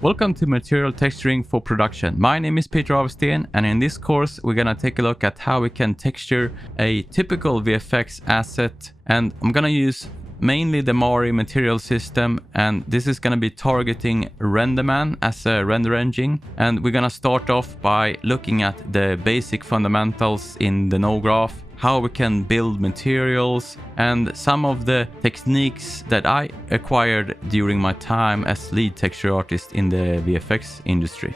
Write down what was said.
Welcome to Material Texturing for Production. My name is Peter Aversten, and in this course we're gonna take a look at how we can texture a typical VFX asset, and I'm gonna use mainly the Mari material system, and this is gonna be targeting RenderMan as a render engine. And we're gonna start off by looking at the basic fundamentals in the node graph, how we can build materials, and some of the techniques that I acquired during my time as lead texture artist in the VFX industry.